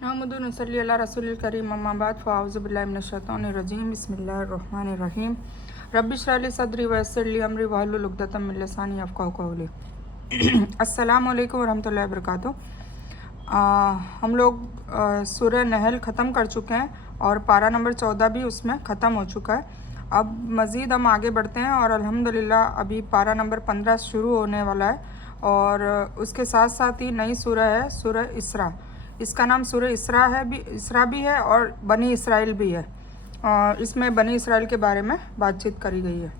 नहमदुन नसल्ली अला रसूलिल करीम अम्मा बाद फ़ाऊज़ु बिल्लाहि मिनश शैतानिर रजीम बिस्मिल्लाहिर रहमानिर रहीम रब्बि इश्रह ली सदरी व यस्सिर ली अमरी वहलुल उक़दतम मिन लिसानी यफ़क़हू क़ौली। अस्सलामु अलैकुम वरहमतुल्लाहि वबरकातुहू। हम लोग सूरह नहल ख़त्म कर चुके हैं और पारा नंबर 14 भी उसमें ख़त्म हो चुका है। अब मज़ीद हम आगे बढ़ते हैं और अल्हम्दुलिल्लाह अभी पारा नंबर 15 शुरू होने वाला है और उसके साथ साथ ही नई सूरह है सूरह इसरा। इसका नाम सूरह इसरा भी है और बनी इसराइल भी है। इसमें बनी इसराइल के बारे में बातचीत करी गई है।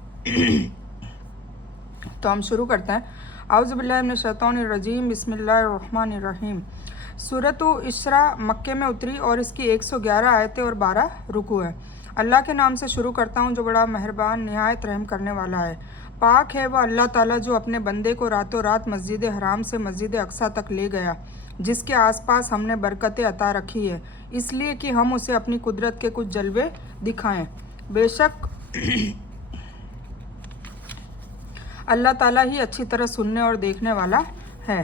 तो हम शुरू करते हैं। आउज़ु बिल्लाहि मिनश शैतानिर रजीम बिस्मिल्लाहिर रहमानिर रहीम। सूरत इसरा मक्के में उतरी और इसकी 111 आयतें और 12 रुकू है। अल्लाह के नाम से शुरू करता हूँ जो बड़ा मेहरबान निहायत रहम करने वाला है। पाक है वह अल्लाह ताला जो अपने बंदे को रातों रात मस्जिद हराम से मस्जिद अक्सा तक ले गया, जिसके आसपास हमने बरकतें अता रखी है, इसलिए कि हम उसे अपनी कुदरत के कुछ जलवे दिखाएं। बेशक अल्लाह ताला ही अच्छी तरह सुनने और देखने वाला है।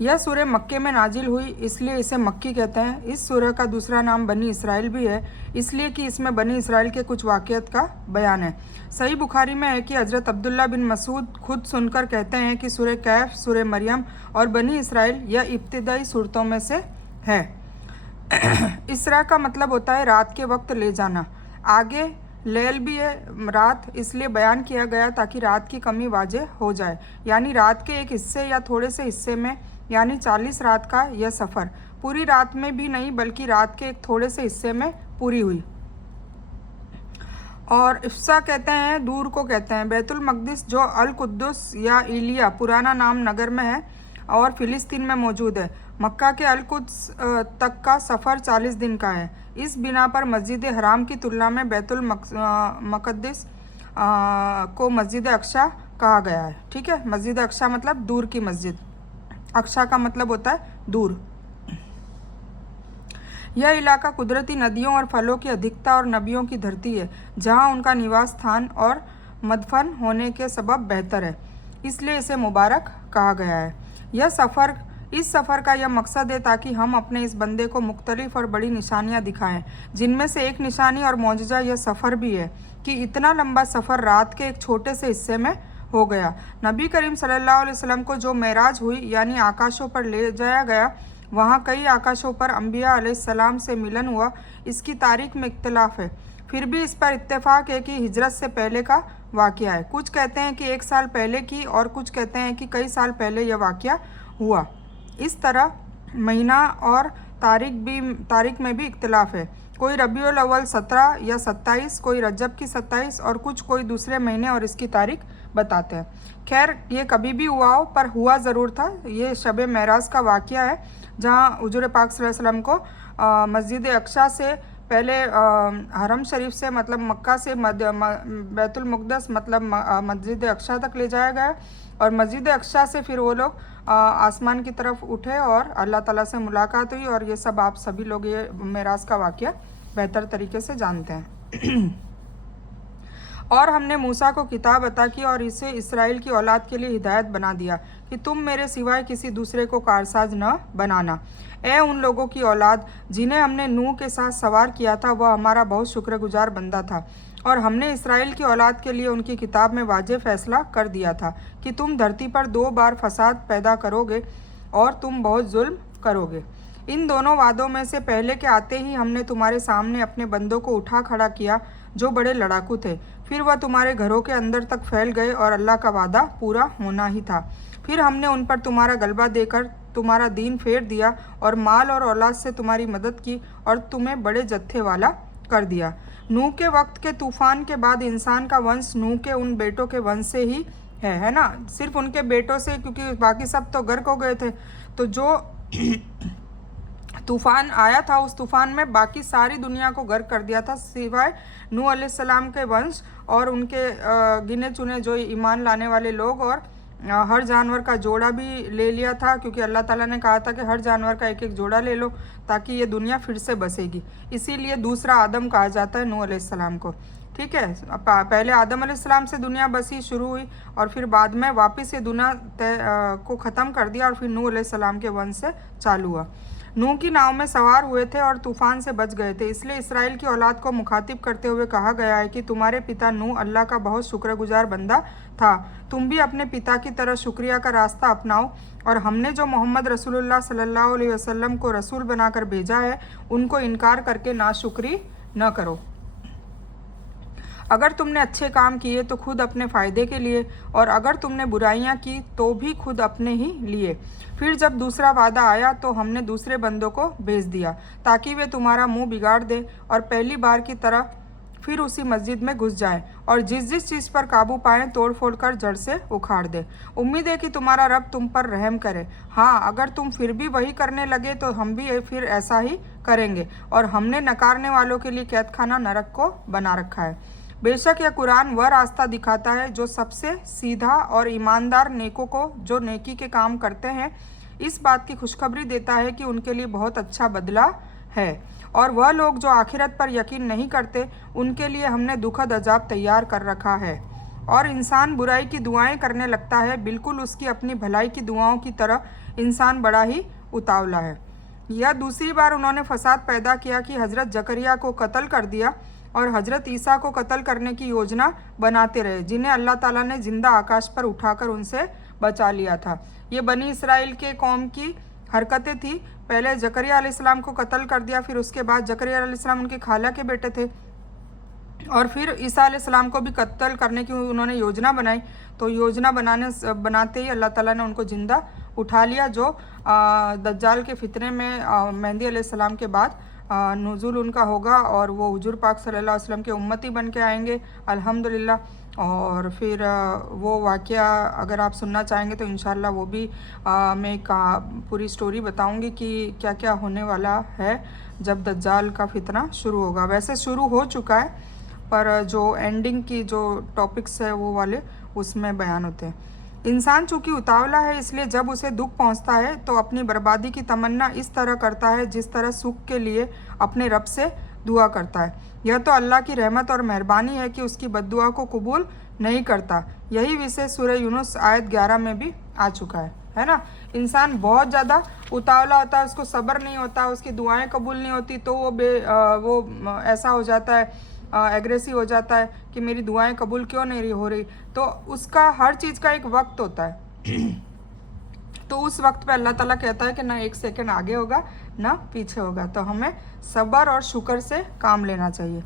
यह सूरह मक्के में नाजिल हुई, इसलिए इसे मक्की कहते हैं। इस सूरह का दूसरा नाम बनी इसराइल भी है, इसलिए कि इसमें बनी इसराइल के कुछ वाक़यात का बयान है। सही बुखारी में है कि हज़रत अब्दुल्ला बिन मसूद खुद सुनकर कहते हैं कि सूरह कैफ, सूरह मरियम और बनी इसराइल यह इब्तिदाई सूरतों में से है। इसरा का मतलब होता है रात के वक्त ले जाना। आगे लैल भी है रात, इसलिए बयान किया गया ताकि रात की कमी वाज़ेह हो जाए, यानी रात के एक हिस्से या थोड़े से हिस्से में, यानी 40 रात का यह सफ़र पूरी रात में भी नहीं बल्कि रात के एक थोड़े से हिस्से में पूरी हुई। और इफ्सा कहते हैं दूर को कहते हैं। बैतुल मक़दिस जो अल कुद्दुस या इलिया पुराना नाम नगर में है और फ़िलिस्तीन में मौजूद है। मक्का के अल कुद्स तक का सफ़र 40 दिन का है। इस बिना पर मस्जिद हराम की तुलना में बैतुल मक़दिस को मस्जिद अक्सा कहा गया है। ठीक है, मस्जिद अक्सा मतलब दूर की मस्जिद, अक्सा का मतलब होता है दूर। यह इलाका कुदरती नदियों और फलों की अधिकता और नबियों की धरती है, जहाँ उनका निवास स्थान और मदफन होने के सबब बेहतर है, इसलिए इसे मुबारक कहा गया है। इस सफ़र का यह मकसद है ताकि हम अपने इस बंदे को मुख्तलिफ और बड़ी निशानियाँ दिखाएं, जिनमें से एक निशानी और मौजज़ा यह सफ़र भी है कि इतना लंबा सफ़र रात के एक छोटे से हिस्से में हो गया। नबी करीम सल्लल्लाहु अलैहि वसल्लम को जो मेराज हुई यानी आकाशों पर ले जाया गया, वहाँ कई आकाशों पर अम्बिया अलैहिस्सलाम से मिलन हुआ। इसकी तारीख में इख्तिलाफ है, फिर भी इस पर इत्तेफाक है कि हिजरत से पहले का वाक़या है। कुछ कहते हैं कि 1 साल पहले की और कुछ कहते हैं कि कई साल पहले यह वाक़या हुआ। इस तरह महीना और तारीख में भी इख्तिलाफ है। कोई रबीउल अव्वल 17 या 27, कोई रजब की 27 और कुछ कोई दूसरे महीने और इसकी तारीख बताते हैं। खैर ये कभी भी हुआ हो, पर हुआ ज़रूर था। ये शब मेराज का वाक़या है, जहाँ हुज़ूर पाक सल्लल्लाहु अलैहि वसल्लम को मस्जिद अक्सा से पहले हरम शरीफ से मतलब मक्का से बैतुल मुक़द्दस मतलब मस्जिद अक्सा तक ले जाया गया और मस्जिद अक्सा से फिर वो लोग आसमान की तरफ उठे और अल्लाह ताला से मुलाकात हुई। और ये सब आप सभी लोग ये मेराज का वाक़या बेहतर तरीके से जानते हैं। और हमने मूसा को किताब अता की और इसे इसराइल की औलाद के लिए हिदायत बना दिया कि तुम मेरे सिवाय किसी दूसरे को कारसाज न बनाना। ए उन लोगों की औलाद जिन्हें हमने नूह के साथ सवार किया था, वह हमारा बहुत शुक्रगुजार बंदा था। और हमने इसराइल की औलाद के लिए उनकी किताब में वाज़ेह फ़ैसला कर दिया था कि तुम धरती पर 2 बार फसाद पैदा करोगे और तुम बहुत जुल्म करोगे। इन दोनों वादों में से पहले के आते ही हमने तुम्हारे सामने अपने बंदों को उठा खड़ा किया जो बड़े लड़ाकू थे। फिर वह तुम्हारे घरों के अंदर तक फैल गए और अल्लाह का वादा पूरा होना ही था। फिर हमने उन पर तुम्हारा गलबा देकर तुम्हारा दीन फेर दिया और माल और औलाद से तुम्हारी मदद की और तुम्हें बड़े जत्थे वाला कर दिया। नूह के वक्त के तूफ़ान के बाद इंसान का वंश नूह के उन बेटों के वंश से ही है ना, सिर्फ उनके बेटों से, क्योंकि बाकी सब तो गर्क हो गए थे। तो जो तूफ़ान आया था उस तूफ़ान में बाकी सारी दुनिया को गर्क कर दिया था, सिवाय नूह अलैहिस्सलाम के वंश और उनके गिने चुने जो ईमान लाने वाले लोग। और हर जानवर का जोड़ा भी ले लिया था, क्योंकि अल्लाह ताला ने कहा था कि हर जानवर का एक एक जोड़ा ले लो ताकि ये दुनिया फिर से बसेगी। इसीलिए दूसरा आदम कहा जाता है नूह अलैहिस्सलाम को। ठीक है, पहले आदम अलैहिस्सलाम से दुनिया बसी शुरू हुई और फिर बाद में वापस ये दुनिया को ख़त्म कर दिया और फिर नूह अलैहिस्सलाम के वंश से चालू हुआ। नूह की नाव में सवार हुए थे और तूफान से बच गए थे। इसलिए इसराइल की औलाद को मुखातिब करते हुए कहा गया है कि तुम्हारे पिता नूह अल्लाह का बहुत शुक्रगुजार बंदा था। तुम भी अपने पिता की तरह शुक्रिया का रास्ता अपनाओ और हमने जो मोहम्मद रसूलुल्लाह सल्लल्लाहु अलैहि वसल्लम को रसूल बनाकर भेजा है उनको इनकार करके नाशुक्री न करो। अगर तुमने अच्छे काम किए तो खुद अपने फ़ायदे के लिए, और अगर तुमने बुराइयां की तो भी खुद अपने ही लिए। फिर जब दूसरा वादा आया तो हमने दूसरे बंदों को भेज दिया ताकि वे तुम्हारा मुंह बिगाड़ दें और पहली बार की तरह फिर उसी मस्जिद में घुस जाएं और जिस जिस चीज़ पर काबू पाएं तोड़ फोड़ कर जड़ से उखाड़ दें। उम्मीद है कि तुम्हारा रब तुम पर रहम करे। हाँ, अगर तुम फिर भी वही करने लगे तो हम भी फिर ऐसा ही करेंगे, और हमने नकारने वालों के लिए कैदखाना नरक को बना रखा है। बेशक यह कुरान वह रास्ता दिखाता है जो सबसे सीधा, और ईमानदार नेकों को जो नेकी के काम करते हैं इस बात की खुशखबरी देता है कि उनके लिए बहुत अच्छा बदला है। और वह लोग जो आखिरत पर यकीन नहीं करते उनके लिए हमने दुखद अजाब तैयार कर रखा है। और इंसान बुराई की दुआएं करने लगता है, बिल्कुल उसकी अपनी भलाई की दुआओं की तरह इंसान बड़ा ही उतावला है। यह दूसरी बार उन्होंने फसाद पैदा किया कि हज़रत जकरिया को कत्ल कर दिया और हज़रत ईसा को कत्ल करने की योजना बनाते रहे, जिन्हें अल्लाह ताला ने जिंदा आकाश पर उठाकर उनसे बचा लिया था। ये बनी इसराइल के कौम की हरकतें थी। पहले जकरिया अलैहिस्सलाम को कत्ल कर दिया, फिर उसके बाद जकरिया अलैहिस्सलाम उनके खाला के बेटे थे, और फिर ईसा अलैहिस्सलाम को भी कत्ल करने की उन्होंने योजना बनाई। तो योजना बनाते ही अल्लाह ताला ने उनको ज़िंदा उठा लिया, जो दज्जाल के फितने में मेहदी अलैहिस्सलाम के बाद नुज़ुल उनका होगा, और वो हुजूर पाक सल्लल्लाहु अलैहि वसल्लम के उम्मती बन के आएंगे अल्हम्दुलिल्लाह। और फिर वो वाक़या अगर आप सुनना चाहेंगे तो इंशाल्लाह वो भी मैं एक पूरी स्टोरी बताऊंगी कि क्या क्या होने वाला है जब दज्जाल का फितना शुरू होगा। वैसे शुरू हो चुका है, पर जो एंडिंग की जो टॉपिक्स है वो वाले उसमें बयान होते हैं। इंसान चूंकि उतावला है, इसलिए जब उसे दुख पहुंचता है तो अपनी बर्बादी की तमन्ना इस तरह करता है जिस तरह सुख के लिए अपने रब से दुआ करता है। यह तो अल्लाह की रहमत और मेहरबानी है कि उसकी बद्दुआ को कबूल नहीं करता। यही विषय सूरह यूनुस आयत 11 में भी आ चुका है ना। इंसान बहुत ज़्यादा उतावला होता है, उसको सब्र नहीं होता, उसकी दुआएं कबूल नहीं होती तो वो ऐसा हो जाता है, एग्रेसिव हो जाता है कि मेरी दुआएं कबूल क्यों नहीं हो रही। तो उसका हर चीज़ का एक वक्त होता है तो उस वक्त पे अल्लाह ताला कहता है कि ना एक सेकंड आगे होगा ना पीछे होगा। तो हमें सब्र और शुक्र से काम लेना चाहिए।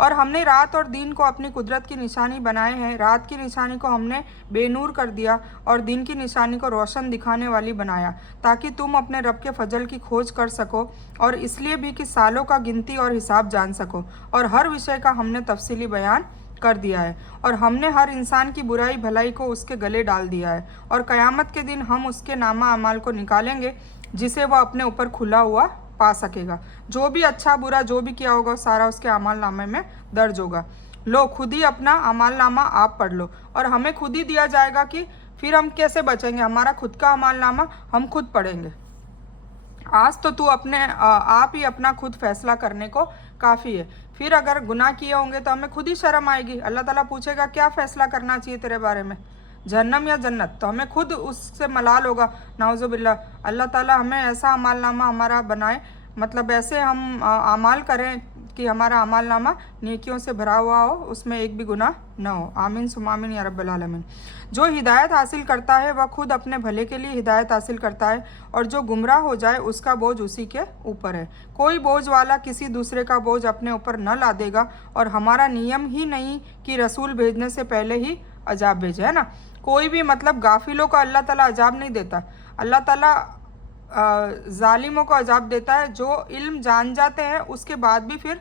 और हमने रात और दिन को अपनी कुदरत की निशानी बनाए हैं। रात की निशानी को हमने बेनूर कर दिया और दिन की निशानी को रोशन दिखाने वाली बनाया, ताकि तुम अपने रब के फजल की खोज कर सको, और इसलिए भी कि सालों का गिनती और हिसाब जान सको। और हर विषय का हमने तफसीली बयान कर दिया है, और हमने हर इंसान की बुराई भलाई को उसके गले डाल दिया है। और क़यामत के दिन हम उसके नामा अमाल को निकालेंगे, जिसे वह अपने ऊपर खुला हुआ पा सकेगा। जो भी अच्छा बुरा जो भी किया होगा सारा उसके अमाल नामे में दर्ज होगा। लो खुद ही अपना अमाल नामा आप पढ़ लो, और हमें खुद ही दिया जाएगा कि फिर हम कैसे बचेंगे। हमारा खुद का अमाल नामा हम खुद पढ़ेंगे। आज तो तू अपने आप ही अपना खुद फैसला करने को काफ़ी है। फिर अगर गुनाह किए होंगे तो हमें खुद ही शर्म आएगी। अल्लाह ताला पूछेगा क्या फ़ैसला करना चाहिए तेरे बारे में, जहन्नम या जन्नत। तो हमें खुद उससे मलाल होगा, नाउज़ुबिल्लाह। अल्लाह ताला हमें ऐसा अमालनामा हमारा बनाए, मतलब ऐसे हम अमाल करें कि हमारा अमालनामा नेकियों से भरा हुआ हो, उसमें एक भी गुनाह न हो। आमीन सुम्मा आमीन या रब्बल आलमीन। जो हिदायत हासिल करता है वह खुद अपने भले के लिए हिदायत हासिल करता है, और जो गुमराह हो जाए उसका बोझ उसी के ऊपर है। कोई बोझ वाला किसी दूसरे का बोझ अपने ऊपर न ला देगा, और हमारा नियम ही नहीं कि रसूल भेजने से पहले ही अजाब भेजे, है ना। कोई भी मतलब गाफिलों को अल्लाह ताला अजाब नहीं देता। अल्लाह ताला जालिमों को अजाब देता है, जो इल्म जान जाते हैं उसके बाद भी फिर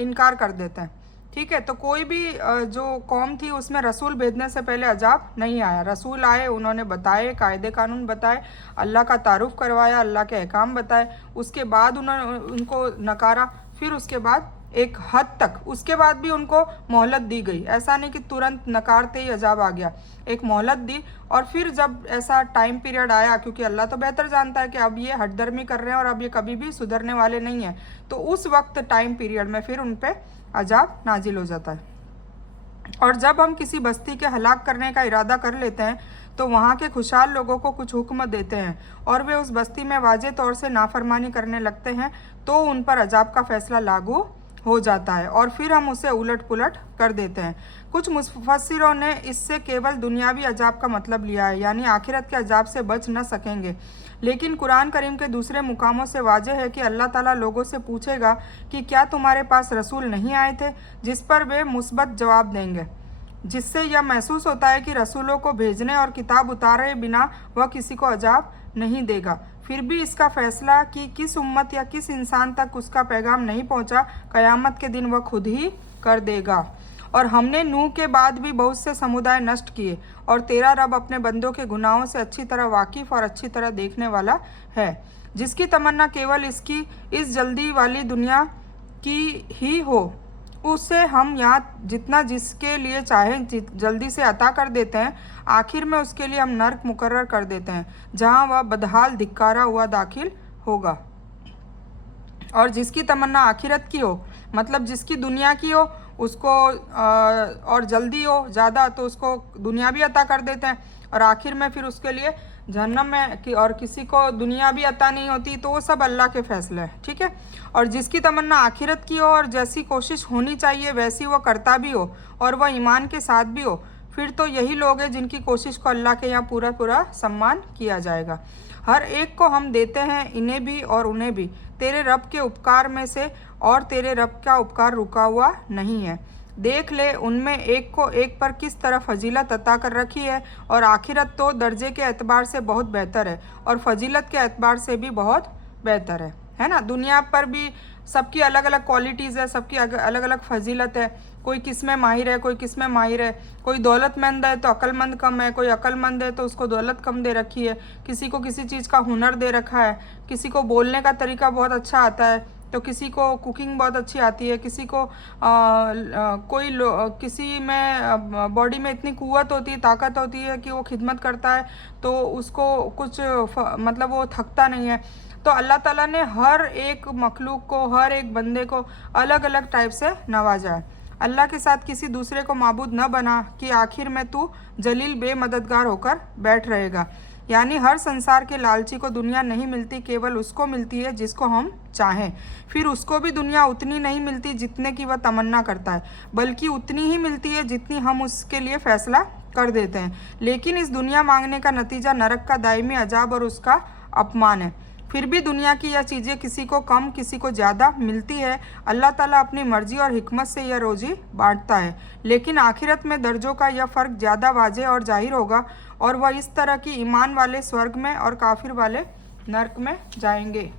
इनकार कर देते हैं। ठीक है, तो कोई भी जो कौम थी उसमें रसूल भेजने से पहले अजाब नहीं आया। रसूल आए, उन्होंने बताए, कायदे कानून बताए, अल्लाह का तारुफ करवाया, अल्लाह के अहकाम बताए, उसके बाद उन्होंने उनको नकारा। फिर उसके बाद एक हद तक उसके बाद भी उनको मोहलत दी गई। ऐसा नहीं कि तुरंत नकारते ही अजाब आ गया, एक मोहलत दी। और फिर जब ऐसा टाइम पीरियड आया, क्योंकि अल्लाह तो बेहतर जानता है कि अब ये हठधर्मी कर रहे हैं और अब ये कभी भी सुधरने वाले नहीं हैं, तो उस वक्त टाइम पीरियड में फिर उन पर अजाब नाजिल हो जाता है। और जब हम किसी बस्ती के हलाक करने का इरादा कर लेते हैं तो वहाँ के खुशहाल लोगों को कुछ हुक्म देते हैं और वे उस बस्ती में वाजे तौर से नाफरमानी करने लगते हैं तो उन पर अजाब का फैसला लागू हो जाता है और फिर हम उसे उलट पुलट कर देते हैं। कुछ मुफस्सिरों ने इससे केवल दुनियावी अजाब का मतलब लिया है, यानी आखिरत के अजाब से बच न सकेंगे। लेकिन कुरान करीम के दूसरे मुकामों से वाजह है कि अल्लाह ताला लोगों से पूछेगा कि क्या तुम्हारे पास रसूल नहीं आए थे, जिस पर वे मुस्बत जवाब देंगे, जिससे यह महसूस होता है कि रसूलों को भेजने और किताब उतारे बिना वह किसी को अजाब नहीं देगा। फिर भी इसका फैसला कि किस उम्मत या किस इंसान तक उसका पैगाम नहीं पहुंचा, क़यामत के दिन वह खुद ही कर देगा। और हमने नूह के बाद भी बहुत से समुदाय नष्ट किए और तेरा रब अपने बंदों के गुनाहों से अच्छी तरह वाकिफ़ और अच्छी तरह देखने वाला है। जिसकी तमन्ना केवल इसकी इस जल्दी वाली दुनिया की ही हो, उसे हम यहाँ जितना जिसके लिए चाहें जल्दी से अता कर देते हैं। आखिर में उसके लिए हम नर्क मुकर्रर कर देते हैं जहाँ वह बदहाल धिक्कारा हुआ दाखिल होगा। और जिसकी तमन्ना आखिरत की हो, मतलब जिसकी दुनिया की हो, उसको और जल्दी हो ज़्यादा, तो उसको दुनिया भी अता कर देते हैं और आखिर में फिर उसके लिए जहन्नम में और किसी को दुनिया भी अता नहीं होती, तो वो सब अल्लाह के फैसले हैं, ठीक है। और जिसकी तमन्ना आखिरत की हो और जैसी कोशिश होनी चाहिए वैसी वो करता भी हो और वह ईमान के साथ भी हो, फिर तो यही लोग हैं जिनकी कोशिश को अल्लाह के यहाँ पूरा पूरा सम्मान किया जाएगा। हर एक को हम देते हैं, इन्हें भी और उन्हें भी, तेरे रब के उपकार में से, और तेरे रब का उपकार रुका हुआ नहीं है। देख ले उनमें एक को एक पर किस तरह फजीलत अता कर रखी है, और आखिरत तो दर्जे के एतबार से बहुत बेहतर है और फजीलत के एतबार से भी बहुत बेहतर है ना। दुनिया पर भी सबकी अलग अलग क्वालिटीज़ है, सबकी अलग अलग फजीलत है। कोई किस में माहिर है, कोई किस में माहिर है। कोई दौलतमंद है तो अक्लमंद कम है, कोई अक्लमंद है तो उसको दौलत कम दे रखी है। किसी को किसी चीज़ का हुनर दे रखा है, किसी को बोलने का तरीका बहुत अच्छा आता है तो किसी को कुकिंग बहुत अच्छी आती है, किसी को किसी में बॉडी में इतनी कुव्वत होती है, ताकत होती है कि वो खिदमत करता है तो उसको कुछ मतलब वो थकता नहीं है। तो अल्लाह ताला ने हर एक मखलूक को, हर एक बंदे को अलग अलग टाइप से नवाजा है। अल्लाह के साथ किसी दूसरे को माबूद न बना कि आखिर में तू जलील बेमददगार होकर बैठ रहेगा। यानी हर संसार के लालची को दुनिया नहीं मिलती, केवल उसको मिलती है जिसको हम चाहें। फिर उसको भी दुनिया उतनी नहीं मिलती जितने की वह तमन्ना करता है, बल्कि उतनी ही मिलती है जितनी हम उसके लिए फैसला कर देते हैं। लेकिन इस दुनिया मांगने का नतीजा नरक का दायमी अजाब और उसका अपमान है। फिर भी दुनिया की यह चीज़ें किसी को कम किसी को ज़्यादा मिलती है। अल्लाह ताला अपनी मर्जी और हिकमत से यह रोज़ी बांटता है, लेकिन आखिरत में दर्जों का यह फ़र्क ज़्यादा वाज़ेह और जाहिर होगा और वह इस तरह की ईमान वाले स्वर्ग में और काफिर वाले नर्क में जाएंगे।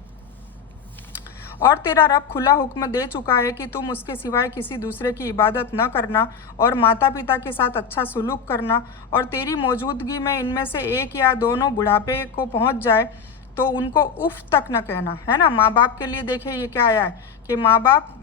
और तेरा रब खुला हुक्म दे चुका है कि तुम उसके सिवाय किसी दूसरे की इबादत न करना और माता पिता के साथ अच्छा सुलूक करना, और तेरी मौजूदगी में इनमें से एक या दोनों बुढ़ापे को पहुंच जाए तो उनको उफ तक न कहना, है ना। माँ बाप के लिए देखें ये क्या आया है कि माँ बाप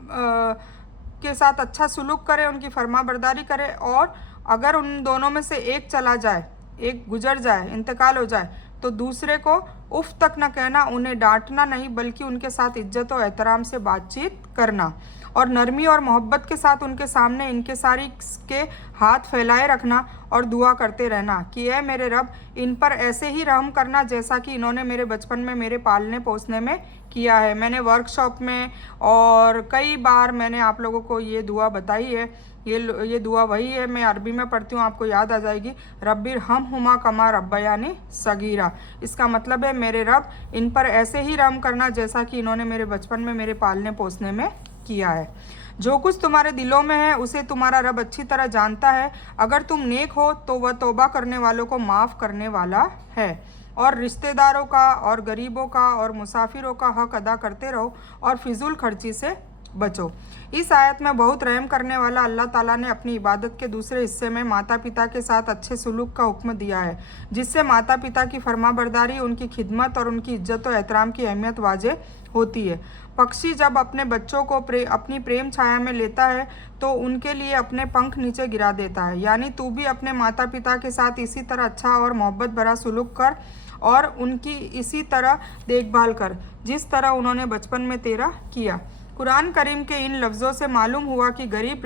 के साथ अच्छा सुलूक करे, उनकी फरमाबरदारी करे, और अगर उन दोनों में से एक चला जाए, एक गुजर जाए, इंतकाल हो जाए, तो दूसरे को उफ तक न कहना, उन्हें डांटना नहीं बल्कि उनके साथ इज्जत और एहतराम से बातचीत करना, और नरमी और मोहब्बत के साथ उनके सामने इनके सारी के हाथ फैलाए रखना और दुआ करते रहना कि ऐ मेरे रब, इन पर ऐसे ही रहम करना जैसा कि इन्होंने मेरे बचपन में मेरे पालने पोसने में किया है। मैंने वर्कशॉप में और कई बार मैंने आप लोगों को ये दुआ बताई है। ये दुआ वही है, मैं अरबी में पढ़ती हूँ, आपको याद आ जाएगी। रब्बिर हम हुमा कमा रब्बयानी सगीरा। इसका मतलब है मेरे रब, इन पर ऐसे ही रहम करना जैसा कि इन्होंने मेरे बचपन में मेरे पालने पोसने में किया है। जो कुछ तुम्हारे दिलों में है उसे तुम्हारा रब अच्छी तरह जानता है। अगर तुम नेक हो तो वह तौबा करने वालों को माफ़ करने वाला है। और रिश्तेदारों का और गरीबों का और मुसाफिरों का हक अदा करते रहो और फिजूल खर्ची से बचो। इस आयत में बहुत रहम करने वाला अल्लाह ताला ने अपनी इबादत के दूसरे हिस्से में माता पिता के साथ अच्छे सुलूक का हुक्म दिया है, जिससे माता पिता की फरमाबरदारी, उनकी खिदमत और उनकी इज्जत और एहतराम की अहमियत वाज़ेह होती है। पक्षी जब अपने बच्चों को अपनी प्रेम छाया में लेता है तो उनके लिए अपने पंख नीचे गिरा देता है। यानी तू भी अपने माता पिता के साथ इसी तरह अच्छा और मोहब्बत भरा सुलूक कर और उनकी इसी तरह देखभाल कर जिस तरह उन्होंने बचपन में तेरा किया। कुरान करीम के इन लफ्ज़ों से मालूम हुआ कि गरीब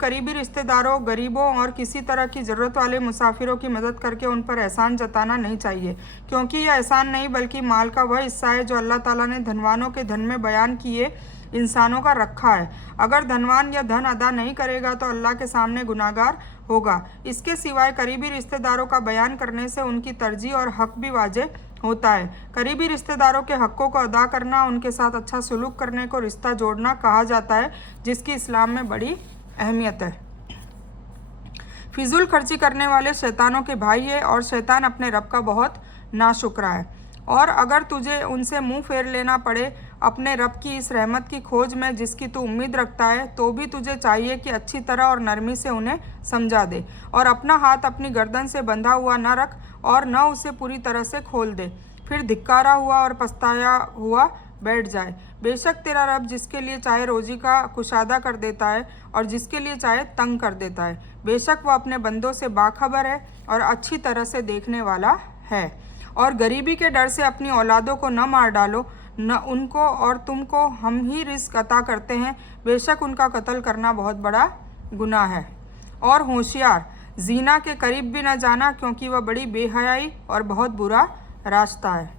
करीबी रिश्तेदारों, गरीबों और किसी तरह की ज़रूरत वाले मुसाफिरों की मदद करके उन पर एहसान जताना नहीं चाहिए, क्योंकि यह एहसान नहीं बल्कि माल का वह हिस्सा है जो अल्लाह ताला ने धनवानों के धन में बयान किए इंसानों का रखा है। अगर धनवान यह धन अदा नहीं करेगा तो अल्लाह के सामने गुनाहगार होगा। इसके सिवाय करीबी रिश्तेदारों का बयान करने से उनकी तरजीह और हक भी वाजे होता है। करीबी रिश्तेदारों के हक़ों को अदा करना, उनके साथ अच्छा सलूक करने को रिश्ता जोड़ना कहा जाता है, जिसकी इस्लाम में बड़ी अहमियत है। फिजूल खर्ची करने वाले शैतानों के भाई है और शैतान अपने रब का बहुत नाशुक्रा है। और अगर तुझे उनसे मुंह फेर लेना पड़े अपने रब की इस रहमत की खोज में जिसकी तू उम्मीद रखता है, तो भी तुझे चाहिए कि अच्छी तरह और नरमी से उन्हें समझा दे और अपना हाथ अपनी गर्दन से बंधा हुआ न रख और न उसे पूरी तरह से खोल दे, फिर धिक्कारा हुआ और पछताया हुआ बैठ जाए। बेशक तेरा रब जिसके लिए चाहे रोजी का कुशादा कर देता है और जिसके लिए चाहे तंग कर देता है। बेशक वह अपने बंदों से बाखबर है और अच्छी तरह से देखने वाला है। और गरीबी के डर से अपनी औलादों को न मार डालो, न उनको और तुमको हम ही रिस्क अता करते हैं। बेशक उनका कत्ल करना बहुत बड़ा गुनाह है। और होशियार, जीना के करीब भी न जाना, क्योंकि वह बड़ी बेहयाई और बहुत बुरा रास्ता है।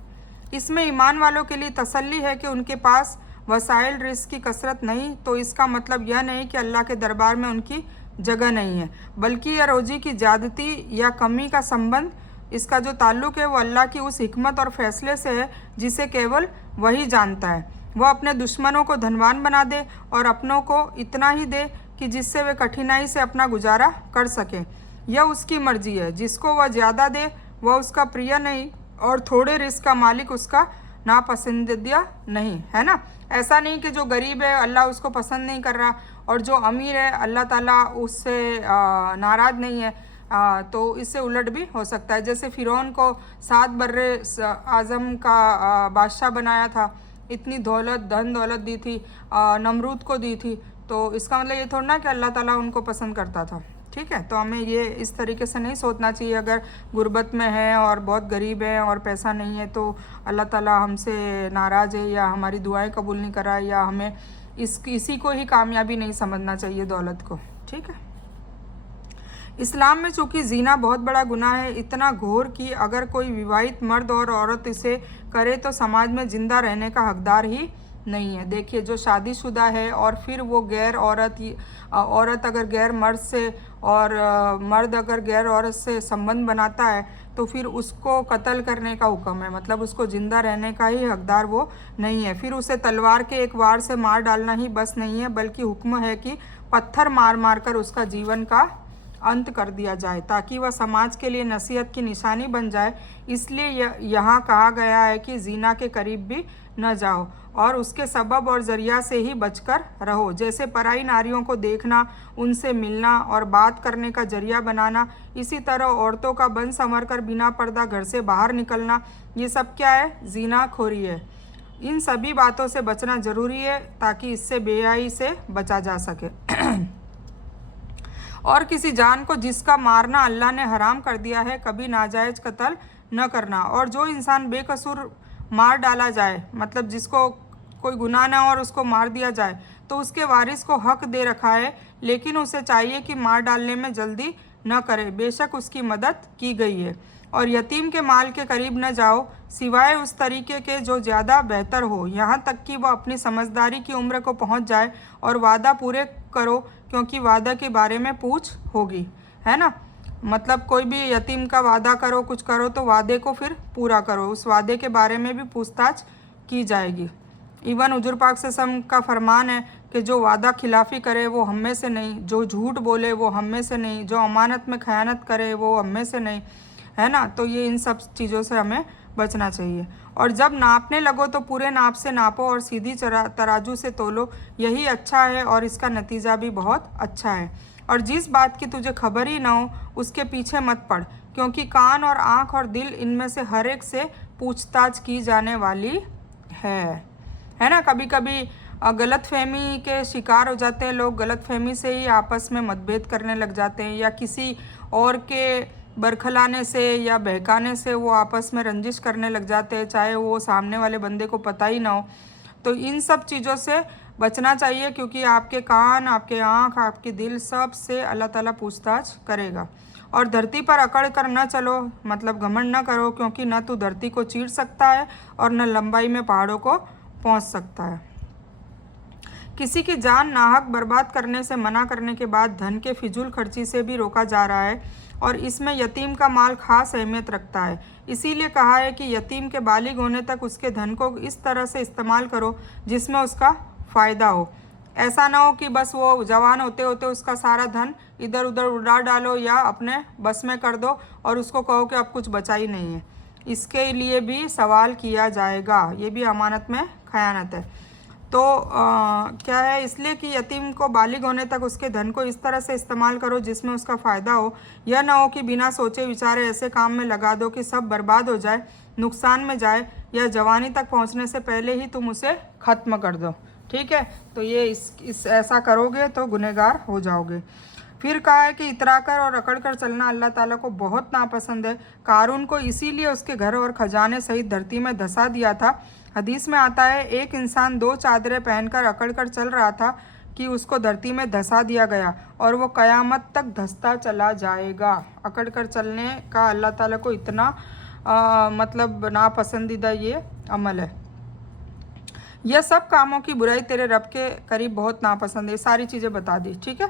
इसमें ईमान वालों के लिए तसल्ली है कि उनके पास वसाइल रिस्क की कसरत नहीं, तो इसका मतलब यह नहीं कि अल्लाह के दरबार में उनकी जगह नहीं है, बल्कि यह रोजी की ज़्यादती या कमी का संबंध, इसका जो ताल्लुक़ है वो अल्लाह की उस हिकमत और फैसले से है जिसे केवल वही जानता है। वह अपने दुश्मनों को धनवान बना दे और अपनों को इतना ही दे कि जिससे वे कठिनाई से अपना गुजारा कर सकें। यह उसकी मर्जी है। जिसको वह ज़्यादा दे वह उसका प्रिय नहीं और थोड़े रिस्क का मालिक उसका नापसंदीदा नहीं, है ना। ऐसा नहीं कि जो गरीब है अल्लाह उसको पसंद नहीं कर रहा और जो अमीर है अल्लाह ताला उससे नाराज़ नहीं है। तो इससे उलट भी हो सकता है। जैसे फ़िरौन को 7 बर्रे आज़म का बादशाह बनाया था, इतनी दौलत धन दौलत दी थी, नमरूद को दी थी, तो इसका मतलब ये थोड़ा ना कि अल्लाह ताला उनको पसंद करता था। ठीक है, तो हमें ये इस तरीके से नहीं सोचना चाहिए। अगर गुर्बत में है और बहुत गरीब है और पैसा नहीं है तो अल्लाह ताला हमसे नाराज़ है या हमारी दुआएं कबूल नहीं कर रहा है, या हमें इसी को ही कामयाबी नहीं समझना चाहिए दौलत को। ठीक है। इस्लाम में चूँकि जीना बहुत बड़ा गुनाह है, इतना घोर कि अगर कोई विवाहित मर्द और औरत इसे करे तो समाज में ज़िंदा रहने का हकदार ही नहीं है। देखिए, जो शादीशुदा है और फिर वो गैर औरत अगर गैर मर्द से और मर्द अगर गैर औरत से संबंध बनाता है तो फिर उसको कत्ल करने का हुक्म है, मतलब उसको ज़िंदा रहने का ही हकदार वो नहीं है। फिर उसे तलवार के एक वार से मार डालना ही बस नहीं है, बल्कि हुक्म है कि पत्थर मार मार कर उसका जीवन का अंत कर दिया जाए, ताकि वह समाज के लिए नसीहत की निशानी बन जाए। इसलिए यहाँ कहा गया है कि जीना के करीब भी न जाओ और उसके सबब और ज़रिया से ही बचकर रहो। जैसे पराई नारियों को देखना, उनसे मिलना और बात करने का जरिया बनाना, इसी तरह औरतों का बन संवर कर बिना पर्दा घर से बाहर निकलना, ये सब क्या है? ज़िना खोरी है। इन सभी बातों से बचना ज़रूरी है ताकि इससे बेहयाई से बचा जा सके। और किसी जान को जिसका मारना अल्लाह ने हराम कर दिया है, कभी नाजायज़ कत्ल न करना। और जो इंसान बेकसूर मार डाला जाए, मतलब जिसको कोई गुनाह ना हो और उसको मार दिया जाए, तो उसके वारिस को हक दे रखा है, लेकिन उसे चाहिए कि मार डालने में जल्दी न करे, बेशक उसकी मदद की गई है। और यतीम के माल के करीब न जाओ सिवाय उस तरीके के जो ज़्यादा बेहतर हो, यहाँ तक कि वह अपनी समझदारी की उम्र को पहुँच जाए। और वादा पूरे करो, क्योंकि वादा के बारे में पूछ होगी, है ना। मतलब कोई भी यतीम का वादा करो, कुछ करो, तो वादे को फिर पूरा करो, उस वादे के बारे में भी पूछताछ की जाएगी। इवन हुजूर पाक सल्लल्लाहु का फरमान है कि जो वादा खिलाफ़ी करे वो हम में से नहीं, जो झूठ बोले वो हम में से नहीं, जो अमानत में खयानत करे वो हम में से नहीं, है ना। तो ये इन सब चीज़ों से हमें बचना चाहिए। और जब नापने लगो तो पूरे नाप से नापो और सीधी तराजू से तोलो, यही अच्छा है और इसका नतीजा भी बहुत अच्छा है। और जिस बात की तुझे खबर ही ना हो उसके पीछे मत पड़, क्योंकि कान और आँख और दिल, इनमें से हर एक से पूछताछ की जाने वाली है ना। कभी कभी गलतफहमी के शिकार हो जाते हैं लोग, गलतफहमी से ही आपस में मतभेद करने लग जाते हैं, या किसी और के बरखलाने से या बहकाने से वो आपस में रंजिश करने लग जाते हैं, चाहे वो सामने वाले बंदे को पता ही ना हो। तो इन सब चीज़ों से बचना चाहिए, क्योंकि आपके कान, आपके आँख, आपके दिल, सब से अल्लाह ताला पूछताछ करेगा। और धरती पर अकड़ कर न चलो, मतलब घमंड न करो, क्योंकि न तो धरती को चीर सकता है और न लंबाई में पहाड़ों को पहुंच सकता है। किसी की जान नाहक बर्बाद करने से मना करने के बाद धन के फिजूल खर्ची से भी रोका जा रहा है, और इसमें यतीम का माल खास अहमियत रखता है। इसीलिए कहा है कि यतीम के बालिग होने तक उसके धन को इस तरह से इस्तेमाल करो जिसमें उसका फ़ायदा हो। ऐसा ना हो कि बस वो जवान होते होते उसका सारा धन इधर उधर उड़ा डालो या अपने बस में कर दो और उसको कहो कि अब कुछ बचा ही नहीं है। इसके लिए भी सवाल किया जाएगा, ये भी अमानत में खयानत है। तो क्या है, इसलिए कि यतीम को बालिग होने तक उसके धन को इस तरह से इस्तेमाल करो जिसमें उसका फ़ायदा हो। यह ना हो कि बिना सोचे विचारे ऐसे काम में लगा दो कि सब बर्बाद हो जाए, नुकसान में जाए, या जवानी तक पहुंचने से पहले ही तुम उसे ख़त्म कर दो। ठीक है, तो ये इस ऐसा करोगे तो गुनहगार हो जाओगे। फिर कहा है कि इतराकर और अकड़ कर चलना अल्लाह ताला को बहुत नापसंद है। कारून को इसीलिए उसके घर और खजाने सहित धरती में धंसा दिया था। हदीस में आता है, एक इंसान 2 चादरें पहनकर अकड़ कर चल रहा था कि उसको धरती में धंसा दिया गया और वो क़यामत तक धंसता चला जाएगा। अकड़ कर चलने का अल्लाह ताला को इतना मतलब नापसंदीदा ये अमल है। यह सब कामों की बुराई तेरे रब के करीब बहुत नापसंद है। सारी चीज़ें बता दी, ठीक है।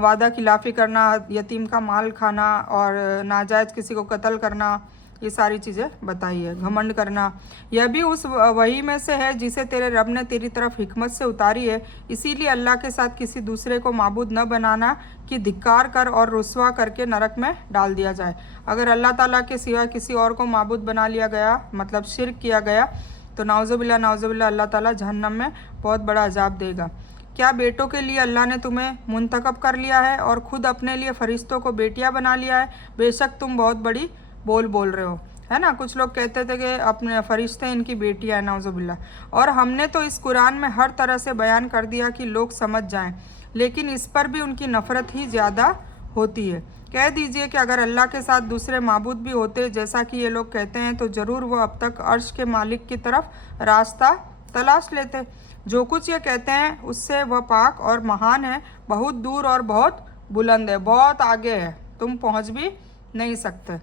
वादा खिलाफ़ी करना, यतीम का माल खाना और नाजायज़ किसी को कत्ल करना, ये सारी चीज़ें बताई है। घमंड करना, यह भी उस वही में से है जिसे तेरे रब ने तेरी तरफ हिकमत से उतारी है। इसीलिए अल्लाह के साथ किसी दूसरे को माबूद न बनाना कि धिक्कार कर और रुस्वा करके नरक में डाल दिया जाए। अगर अल्लाह ताला के सिवा किसी और को माबूद बना लिया गया, मतलब शिर्क किया गया, तो नाउज़ुबिल्लाह अल्लाह ताला जहन्नम में बहुत बड़ा अजाब देगा। क्या बेटों के लिए अल्लाह ने तुम्हें मुंतखब कर लिया है और ख़ुद अपने लिए फ़रिश्तों को बेटियां बना लिया है? बेशक तुम बहुत बड़ी बोल रहे हो, है ना। कुछ लोग कहते थे कि अपने फ़रिश्ते इनकी बेटियां हैं, नाउज़ुबिल्लाह। और हमने तो इस कुरान में हर तरह से बयान कर दिया कि लोग समझ जाएं, लेकिन इस पर भी उनकी नफ़रत ही ज़्यादा होती है। कह दीजिए कि अगर अल्लाह के साथ दूसरे माबूद भी होते जैसा कि ये लोग कहते हैं, तो ज़रूर वो अब तक अर्श के मालिक की तरफ रास्ता तलाश लेते। जो कुछ ये कहते हैं उससे वह पाक और महान है, बहुत दूर और बहुत बुलंद है, बहुत आगे है, तुम पहुंच भी नहीं सकते।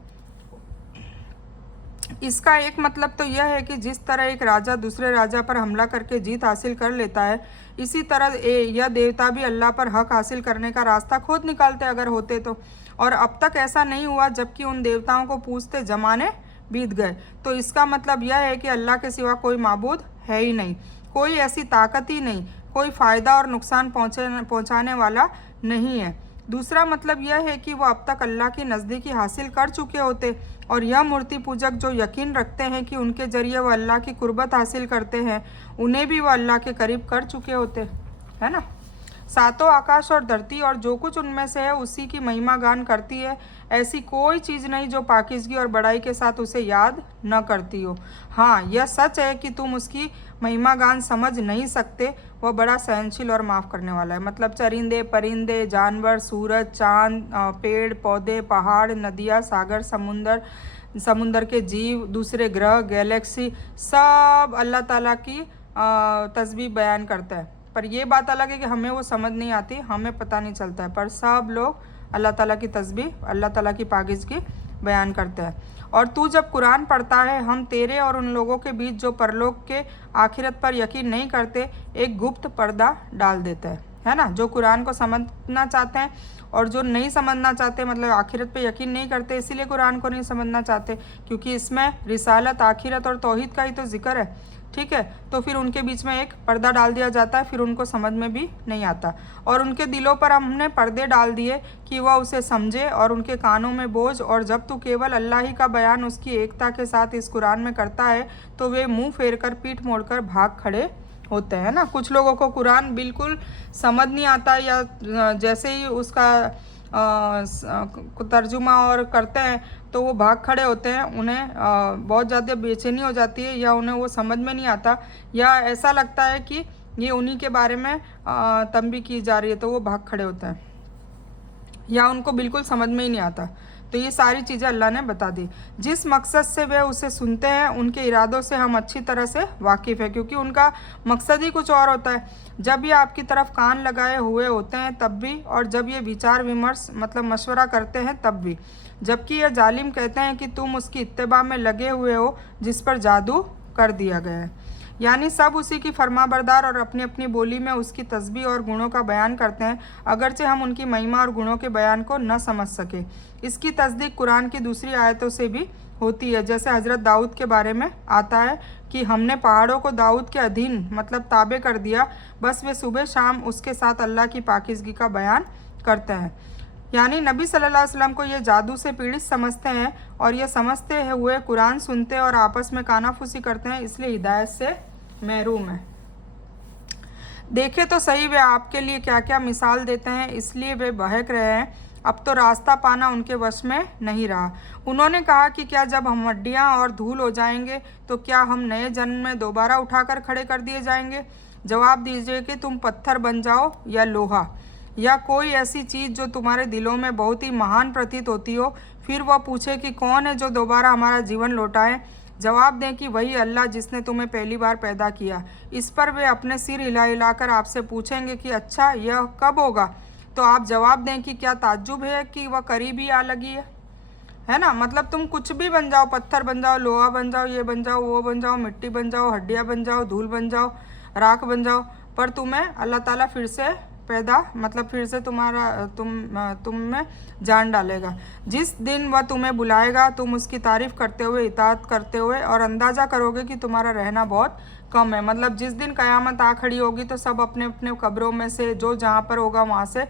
इसका एक मतलब तो यह है कि जिस तरह एक राजा दूसरे राजा पर हमला करके जीत हासिल कर लेता है, इसी तरह यह देवता भी अल्लाह पर हक हासिल करने का रास्ता खुद निकालते अगर होते तो। और अब तक ऐसा नहीं हुआ, जबकि उन देवताओं को पूछते ज़माने बीत गए। तो इसका मतलब यह है कि अल्लाह के सिवा कोई माबूद है ही नहीं, कोई ऐसी ताकत ही नहीं, कोई फ़ायदा और नुकसान पहुँचाने वाला नहीं है। दूसरा मतलब यह है कि वो अब तक अल्लाह की नज़दीकी हासिल कर चुके होते, और यह मूर्ति पूजक जो यकीन रखते हैं कि उनके ज़रिए वो अल्लाह की कुर्बत हासिल करते हैं, उन्हें भी वो अल्लाह के करीब कर चुके होते, है ना। सातों आकाश और धरती और जो कुछ उनमें से है उसी की महिमा गान करती है। ऐसी कोई चीज़ नहीं जो पाकीज़गी और बड़ाई के साथ उसे याद न करती हो। हाँ, यह सच है कि तुम उसकी महिमा गान समझ नहीं सकते, वह बड़ा सहनशील और माफ़ करने वाला है। मतलब चरिंदे, परिंदे, जानवर, सूरज, चाँद, पेड़ पौधे, पहाड़, नदियाँ, सागर, समुंदर के जीव, दूसरे ग्रह, गैलेक्सी, सब अल्लाह ताला की तस्बीह बयान करता है। पर यह बात अलग है कि हमें वो समझ नहीं आती, हमें पता नहीं चलता है, पर सब लोग अल्लाह ताला की तस्बीह, अल्लाह ताला की पाकीज़गी बयान करते हैं। और तू जब कुरान पढ़ता है, हम तेरे और उन लोगों के बीच जो परलोक के आखिरत पर यकीन नहीं करते एक गुप्त पर्दा डाल देता है ना। जो कुरान को समझना चाहते हैं और जो नहीं समझना चाहते, मतलब आखिरत पे यकीन नहीं करते, इसीलिए कुरान को नहीं समझना चाहते, क्योंकि इसमें रिसालत, आखिरत और तौहीद का ही तो जिक्र है, ठीक है। तो फिर उनके बीच में एक पर्दा डाल दिया जाता है, फिर उनको समझ में भी नहीं आता, और उनके दिलों पर हमने पर्दे डाल दिए कि वह उसे समझे, और उनके कानों में बोझ। और जब तू केवल अल्लाह ही का बयान उसकी एकता के साथ इस कुरान में करता है, तो वे मुंह फेर कर, पीठ मोड़कर भाग खड़े होते हैं ना। कुछ लोगों को कुरान बिल्कुल समझ नहीं आता, या जैसे ही उसका तर्जुमा और करते हैं तो वो भाग खड़े होते हैं, उन्हें बहुत ज़्यादा बेचैनी हो जाती है, या उन्हें वो समझ में नहीं आता, या ऐसा लगता है कि ये उन्हीं के बारे में तंबीह की जा रही है, तो वो भाग खड़े होते हैं, या उनको बिल्कुल समझ में ही नहीं आता। तो ये सारी चीज़ें अल्लाह ने बता दी। जिस मकसद से वे उसे सुनते हैं उनके इरादों से हम अच्छी तरह से वाकिफ़ है, क्योंकि उनका मकसद ही कुछ और होता है। जब ये आपकी तरफ कान लगाए हुए होते हैं तब भी, और जब ये विचार विमर्श मतलब मशवरा करते हैं तब भी, जबकि ये जालिम कहते हैं कि तुम उसकी इत्तिबा में लगे हुए हो जिस पर जादू कर दिया गया है। यानी सब उसी की फरमाबरदार और अपनी अपनी बोली में उसकी तस्बीह और गुणों का बयान करते हैं, अगरचे हम उनकी महिमा और गुणों के बयान को न समझ सके। इसकी तस्दीक कुरान की दूसरी आयतों से भी होती है, जैसे हज़रत दाऊद के बारे में आता है कि हमने पहाड़ों को दाऊद के अधीन मतलब ताबे कर दिया, बस वे सुबह शाम उसके साथ अल्लाह की पाकीज़गी का बयान करते हैं। यानी नबी सल्लल्लाहु अलैहि वसल्लम को ये जादू से पीड़ित समझते हैं और ये समझते हुए कुरान सुनते और आपस में कानाफूसी करते हैं, इसलिए हिदायत से महरूम है। देखे तो सही वे आपके लिए क्या क्या मिसाल देते हैं, इसलिए वे बहक रहे हैं। अब तो रास्ता पाना उनके वश में नहीं रहा। उन्होंने कहा कि क्या जब हम हड्डियाँ और धूल हो जाएंगे तो क्या हम नए जन्म में दोबारा उठाकर खड़े कर दिए जाएंगे? जवाब दीजिए कि तुम पत्थर बन जाओ या लोहा या कोई ऐसी चीज़ जो तुम्हारे दिलों में बहुत ही महान प्रतीत होती हो। फिर वह पूछे कि कौन है जो दोबारा हमारा जीवन लौटाए? जवाब दें कि वही अल्लाह जिसने तुम्हें पहली बार पैदा किया। इस पर वे अपने सिर हिला हिलाकर आपसे पूछेंगे कि अच्छा यह कब होगा? तो आप जवाब दें कि क्या ताज्जुब है कि वह करीब ही आ लगी है ना। मतलब तुम कुछ भी बन जाओ, पत्थर बन जाओ, लोहा बन जाओ, ये बन जाओ, वो बन जाओ, मिट्टी बन जाओ, हड्डियाँ बन जाओ, धूल बन जाओ, राख बन जाओ, पर तुम्हें अल्लाह ताला फिर से पैदा मतलब फिर से तुम में जान डालेगा। जिस दिन वह तुम्हें बुलाएगा तुम उसकी तारीफ़ करते हुए, इताअत करते हुए और अंदाज़ा करोगे कि तुम्हारा रहना बहुत कम है। मतलब जिस दिन क़यामत आ खड़ी होगी तो सब अपने अपने कब्रों में से जो जहाँ पर होगा वहाँ से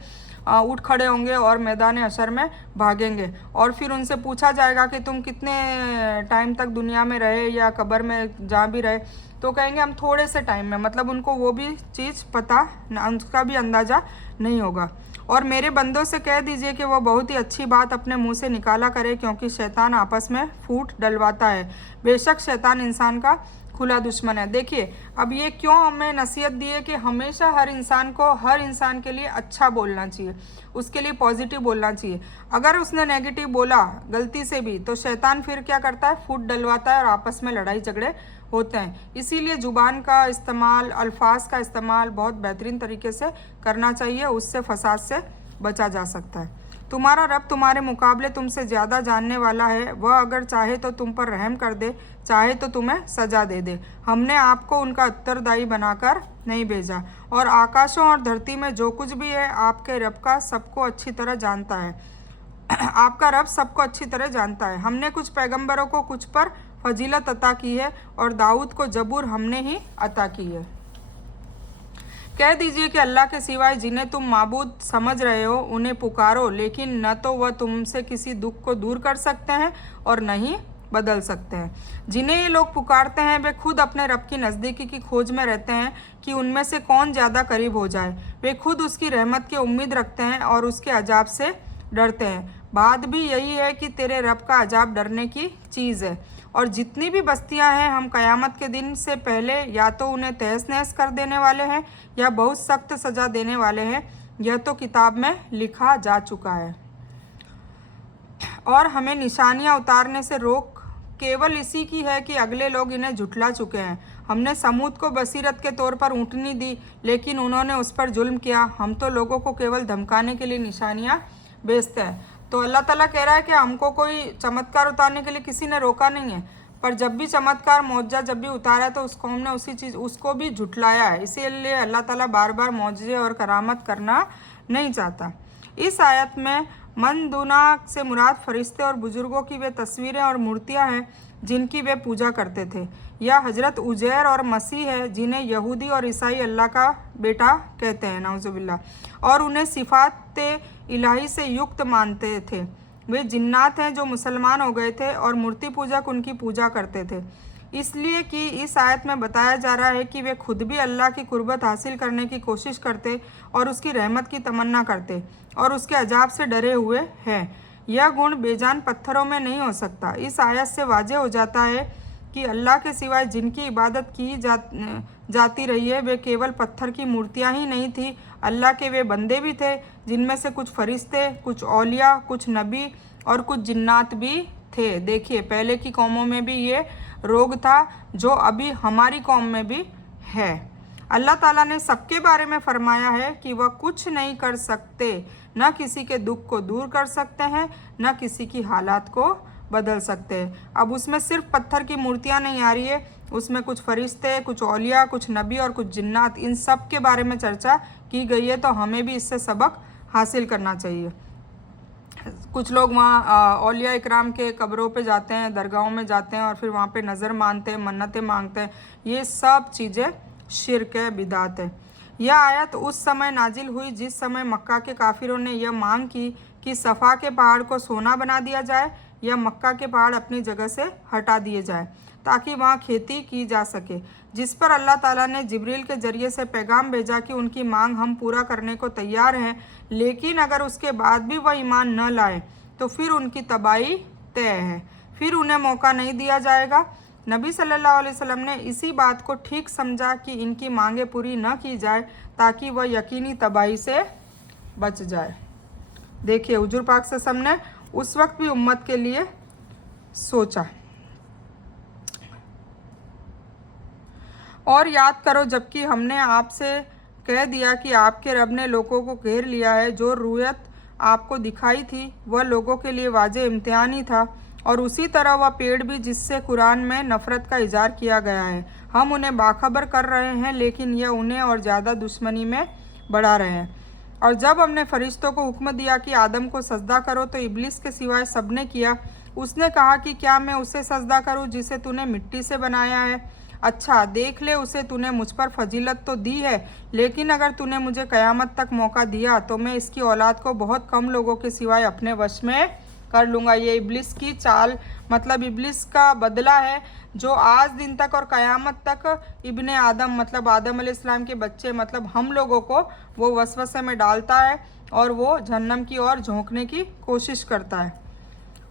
उठ खड़े होंगे और मैदान हशर में भागेंगे, और फिर उनसे पूछा जाएगा कि तुम कितने टाइम तक दुनिया में रहे या कब्र में जहाँ भी रहे। तो कहेंगे हम थोड़े से टाइम में, मतलब उनको वो भी चीज़ पता, उसका भी अंदाज़ा नहीं होगा। और मेरे बंदों से कह दीजिए कि वह बहुत ही अच्छी बात अपने मुंह से निकाला करे, क्योंकि शैतान आपस में फूट डलवाता है। बेशक शैतान इंसान का खुला दुश्मन है। देखिए अब ये क्यों हमें नसीहत दी है कि हमेशा हर इंसान को हर इंसान के लिए अच्छा बोलना चाहिए, उसके लिए पॉजिटिव बोलना चाहिए। अगर उसने नेगेटिव बोला गलती से भी तो शैतान फिर क्या करता है, फूट डलवाता है और आपस में लड़ाई झगड़े होते हैं। इसीलिए ज़ुबान का इस्तेमाल, अल्फाज का इस्तेमाल बहुत बेहतरीन तरीके से करना चाहिए, उससे फसाद से बचा जा सकता है। तुम्हारा रब तुम्हारे मुकाबले तुमसे ज़्यादा जानने वाला है। वह अगर चाहे तो तुम पर रहम कर दे, चाहे तो तुम्हें सज़ा दे दे। हमने आपको उनका उत्तरदायी बनाकर नहीं भेजा, और आकाशों और धरती में जो कुछ भी है आपके रब का सबको अच्छी तरह जानता है। आपका रब सबको अच्छी तरह जानता है। हमने कुछ पैगंबरों को कुछ पर फजीलत अता की है, और दाऊद को जबूर हमने ही अता की है। कह दीजिए कि अल्लाह के सिवाय जिन्हें तुम माबूद समझ रहे हो उन्हें पुकारो, लेकिन न तो वह तुमसे किसी दुख को दूर कर सकते हैं और न ही बदल सकते हैं। जिन्हें ये लोग पुकारते हैं वे खुद अपने रब की नज़दीकी की खोज में रहते हैं कि उनमें से कौन ज़्यादा करीब हो जाए। वे खुद उसकी रहमत की उम्मीद रखते हैं और उसके अजाब से डरते हैं। बात भी यही है कि तेरे रब का अजाब डरने की चीज़ है, और जितनी भी बस्तियां हैं हम क़यामत के दिन से पहले या तो उन्हें तहस नहस कर देने वाले हैं या बहुत सख्त सज़ा देने वाले हैं। यह तो किताब में लिखा जा चुका है। और हमें निशानियां उतारने से रोक केवल इसी की है कि अगले लोग इन्हें झुठला चुके हैं। हमने समूद को बसीरत के तौर पर ऊँटनी दी, लेकिन उन्होंने उस पर जुल्म किया। हम तो लोगों को केवल धमकाने के लिए निशानियाँ भेजते हैं। तो अल्लाह ताला कह रहा है कि हमको कोई चमत्कार उतारने के लिए किसी ने रोका नहीं है, पर जब भी चमत्कार मौजज़ा जब भी उतारा है तो उस कौम ने उसी चीज़ उसको भी झुठलाया है। इसीलिए अल्लाह ताला बार बार मौजज़े और करामत करना नहीं चाहता। इस आयत में मन दूना से मुराद फरिश्ते और बुज़ुर्गों की वे तस्वीरें और मूर्तियाँ हैं जिनकी वे पूजा करते थे, या हज़रत उजैर और मसीह है जिन्हें यहूदी और ईसाई अल्लाह का बेटा कहते हैं, नाउज़ुबिल्लाह, और उन्हें सिफ़ात इलाही से युक्त मानते थे। वे जिन्नात हैं जो मुसलमान हो गए थे और मूर्ति पूजक उनकी पूजा करते थे। इसलिए कि इस आयत में बताया जा रहा है कि वे खुद भी अल्लाह की कुर्बत हासिल करने की कोशिश करते और उसकी रहमत की तमन्ना करते और उसके अजाब से डरे हुए हैं। यह गुण बेजान पत्थरों में नहीं हो सकता। इस आयत से वाज़ेह हो जाता है कि अल्लाह के सिवाय जिनकी इबादत की जाती रही है वे केवल पत्थर की मूर्तियां ही नहीं थी, अल्लाह के वे बंदे भी थे जिनमें से कुछ फरिश्ते, कुछ औलिया, कुछ नबी और कुछ जिन्नात भी थे। देखिए पहले की कौमों में भी ये रोग था जो अभी हमारी कौम में भी है। अल्लाह ताला ने सबके बारे में फरमाया है कि वह कुछ नहीं कर सकते, न किसी के दुख को दूर कर सकते हैं, न किसी की हालात को बदल सकते हैं। अब उसमें सिर्फ पत्थर की मूर्तियां नहीं आ रही है, उसमें कुछ फरिश्ते, कुछ औलिया, कुछ नबी और कुछ जिन्नात, इन सब के बारे में चर्चा की गई है। तो हमें भी इससे सबक हासिल करना चाहिए। कुछ लोग वहाँ औलिया इकराम के कब्रों पे जाते हैं, दरगाहों में जाते हैं और फिर वहाँ पे नज़र मानते हैं, मन्नतें मांगते हैं। ये सब चीज़ें शिर्क है, बिदात है। यह आयत उस समय नाजिल हुई जिस समय मक्का के काफिरों ने यह मांग की कि सफ़ा के पहाड़ को सोना बना दिया जाए या मक्का के पहाड़ अपनी जगह से हटा दिए जाए ताकि वहाँ खेती की जा सके, जिस पर अल्लाह ताला ने जिब्रील के जरिए से पैगाम भेजा कि उनकी मांग हम पूरा करने को तैयार हैं, लेकिन अगर उसके बाद भी वह ईमान न लाए तो फिर उनकी तबाही तय है, फिर उन्हें मौका नहीं दिया जाएगा। नबी सल्लल्लाहु अलैहि वसल्लम ने इसी बात को ठीक समझा कि इनकी मांगें पूरी न की जाए ताकि वह यकीनी तबाही से बच जाए। देखिए हुजूर पाक सल्लल्लाहु अलैहि वसल्लम ने उस वक्त भी उम्मत के लिए सोचा। और याद करो जबकि हमने आपसे कह दिया कि आपके रब ने लोगों को घेर लिया है, जो रूयत आपको दिखाई थी वह लोगों के लिए वाज़े इम्तिहान ही था, और उसी तरह वह पेड़ भी जिससे कुरान में नफ़रत का इज़हार किया गया है। हम उन्हें बाखबर कर रहे हैं लेकिन यह उन्हें और ज़्यादा दुश्मनी में बढ़ा रहे हैं। और जब हमने फरिश्तों को हुक्म दिया कि आदम को सजदा करो तो इब्लिस के सिवाय सबने किया। उसने कहा कि क्या मैं उसे सजदा करूं जिसे तूने मिट्टी से बनाया है? अच्छा देख ले, उसे तूने मुझ पर फजीलत तो दी है, लेकिन अगर तूने मुझे क़यामत तक मौका दिया तो मैं इसकी औलाद को बहुत कम लोगों के सिवाय अपने वश में कर लूँगा। ये इब्लिस की चाल, मतलब इब्लिस का बदला है जो आज दिन तक और क़यामत तक इब्ने आदम मतलब आदम अलैहिस्सलाम के बच्चे मतलब हम लोगों को वो वसवसे में डालता है और वो जहन्नम की ओर झोंकने की कोशिश करता है।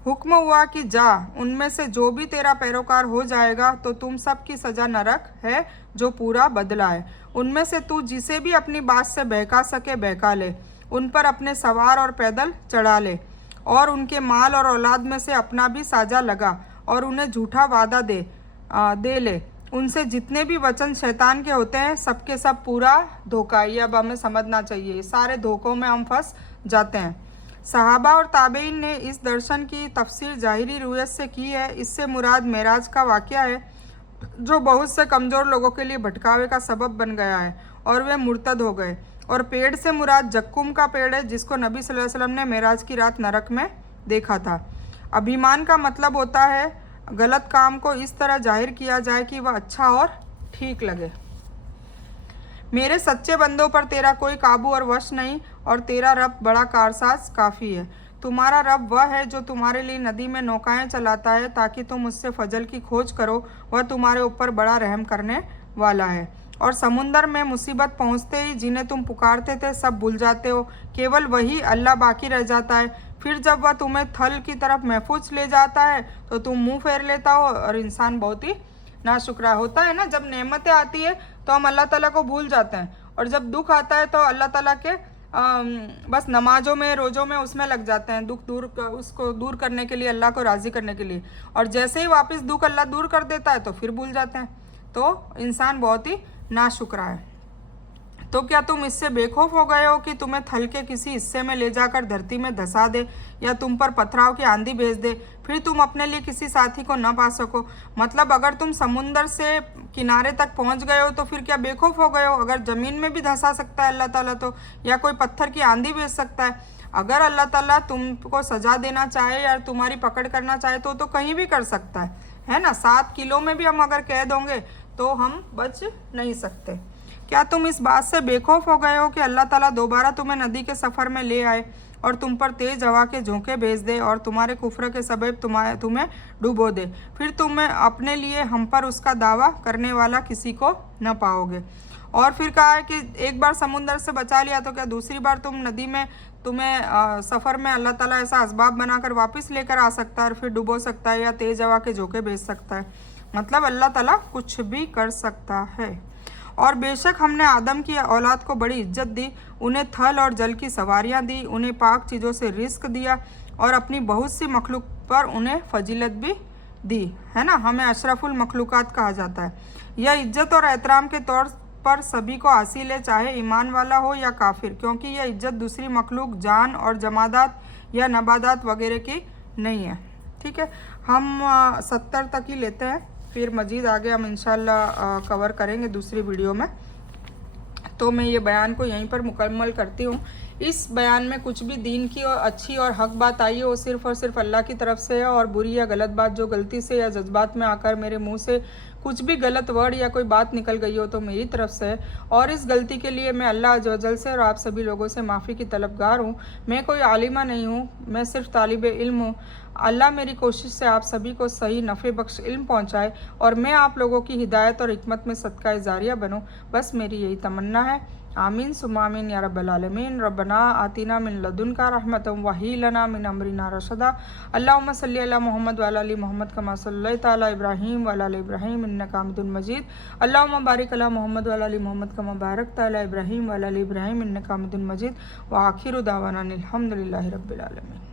हुक्म हुआ कि जा, उनमें से जो भी तेरा पैरोकार हो जाएगा तो तुम सब की सज़ा नरक है जो पूरा बदला है। उनमें से तू जिसे भी अपनी बात से बहका सके बहका ले, उन पर अपने सवार और पैदल चढ़ा ले, और उनके माल और औलाद में से अपना भी साझा लगा और उन्हें झूठा वादा दे ले। उनसे जितने भी वचन शैतान के होते हैं सबके सब पूरा धोखा। ये अब हमें समझना चाहिए, सारे धोखों में हम फंस जाते हैं। सहाबा और ताबेइन ने इस दर्शन की तफसीर ज़ाहिरी रूयत से की है। इससे मुराद मेराज का वाक़या है जो बहुत से कमज़ोर लोगों के लिए भटकावे का सबब बन गया है और वे मुर्तद हो गए। और पेड़ से मुराद जक्कुम का पेड़ है जिसको नबी सल्लल्लाहु अलैहि वसल्लम ने मेराज की रात नरक में देखा था। अभिमान का मतलब होता है गलत काम को इस तरह जाहिर किया जाए कि वह अच्छा और ठीक लगे। मेरे सच्चे बंदों पर तेरा कोई काबू और वश नहीं, और तेरा रब बड़ा कारसाज काफ़ी है। तुम्हारा रब वह है जो तुम्हारे लिए नदी में नौकाएं चलाता है ताकि तुम उससे फजल की खोज करो। वह तुम्हारे ऊपर बड़ा रहम करने वाला है। और समुंदर में मुसीबत पहुंचते ही जिन्हें तुम पुकारते थे सब भूल जाते हो, केवल वही अल्लाह बाकी रह जाता है। फिर जब वह तुम्हें थल की तरफ महफूज ले जाता है तो तुम मुंह फेर लेता हो, और इंसान बहुत ही नाशुक्रा होता है ना। जब नेमतें आती है तो हम अल्लाह ताला को भूल जाते हैं, और जब दुख आता है तो अल्लाह ताला के बस नमाजों में रोज़ों में उसमें लग जाते हैं, दुख उसको दूर करने के लिए, अल्लाह को राज़ी करने के लिए। और जैसे ही वापस दुख अल्लाह दूर कर देता है तो फिर भूल जाते हैं। तो इंसान बहुत ही नाशुक्रा है। तो क्या तुम इससे बेखौफ हो गए हो कि तुम्हें थल के किसी हिस्से में ले जाकर धरती में धंसा दे या तुम पर पथराव की आंधी भेज दे, फिर तुम अपने लिए किसी साथी को न पा सको? मतलब अगर तुम समुंदर से किनारे तक पहुंच गए हो तो फिर क्या बेखौफ हो गए हो? अगर ज़मीन में भी धंसा सकता है अल्लाह ताला तो, या कोई पत्थर की आंधी भेज सकता है। अगर अल्लाह ताला तुमको सज़ा देना चाहे या तुम्हारी पकड़ करना चाहे तो कहीं भी कर सकता है ना। 7 किलो में भी हम अगर कैद होंगे तो हम बच नहीं सकते। क्या तुम इस बात से बेखौफ हो गए हो कि अल्लाह ताला दोबारा तुम्हें नदी के सफ़र में ले आए और तुम पर तेज़ हवा के झोंके भेज दे और तुम्हारे कुफ्र के सबब तुम्हें डुबो दे, फिर तुम्हें अपने लिए हम पर उसका दावा करने वाला किसी को न पाओगे? और फिर कहा है कि एक बार समुंदर से बचा लिया तो क्या दूसरी बार नदी में तुम्हें सफ़र में अल्लाह ताला ऐसा असबाब बनाकर वापस लेकर आ सकता है और फिर डुबो सकता है या तेज़ हवा के झोंके भेज सकता है। मतलब अल्लाह ताला कुछ भी कर सकता है। और बेशक हमने आदम की औलाद को बड़ी इज्जत दी, उन्हें थल और जल की सवारियां दी, उन्हें पाक चीज़ों से रिस्क दिया, और अपनी बहुत सी मखलूक पर उन्हें फजीलत भी दी, है ना। हमें अशरफुल मखलूक़ात कहा जाता है। यह इज्जत और एहतराम के तौर पर सभी को हासिल है, चाहे ईमान वाला हो या काफिर, क्योंकि यह इज्जत दूसरी मखलूक, जान और जमादात या नबादात वगैरह की नहीं है। ठीक है, हम 70 तक ही लेते हैं, फिर मजीद आगे हम इंशाल्लाह कवर करेंगे दूसरी वीडियो में। तो मैं ये बयान को यहीं पर मुकम्मल करती हूँ। इस बयान में कुछ भी दीन की और अच्छी और हक बात आई है वो सिर्फ़ और सिर्फ अल्लाह की तरफ से है, और बुरी या गलत बात जो गलती से या जज्बात में आकर मेरे मुंह से कुछ भी गलत वर्ड या कोई बात निकल गई हो तो मेरी तरफ से है, और इस गलती के लिए मैं अल्लाह अज़्ज़ व जल से और आप सभी लोगों से माफ़ी की तलबगार हूँ। मैं कोई आलिमा नहीं हूँ, मैं सिर्फ तालिब इल्म हूँ। अल्लाह मेरी कोशिश से आप सभी को सही नफ़े बख्श इल्म पहुँचाए और मैं आप लोगों की हिदायत और हिकमत में सदका जारिया बनूँ, बस मेरी यही तमन्ना है। आमीन सुम्मा आमीन या रब्बल आलमीन। रब्बना आतिना मिन लदुनका रहमतम वही लना मिन अमरिना रशदा। अल्लाहुम्मा सल्ली अला मोहम्मद व अला आलि मोहम्मद कमा सल्लैता अला इब्राहीम व अला आलि इब्राहीम इन्नका हमीदुम मजीद। अल्लाहुम्मा बारिक अला मोहम्मद व अला आलि मोहम्मद कमा बारकता अला इब्राहीम व अला आलि इब्राहीम इन्नका हमीदुम मजीद। व आखिरु दावाना अनिल हम्दुलिल्लाहि रब्बिल आलमीन।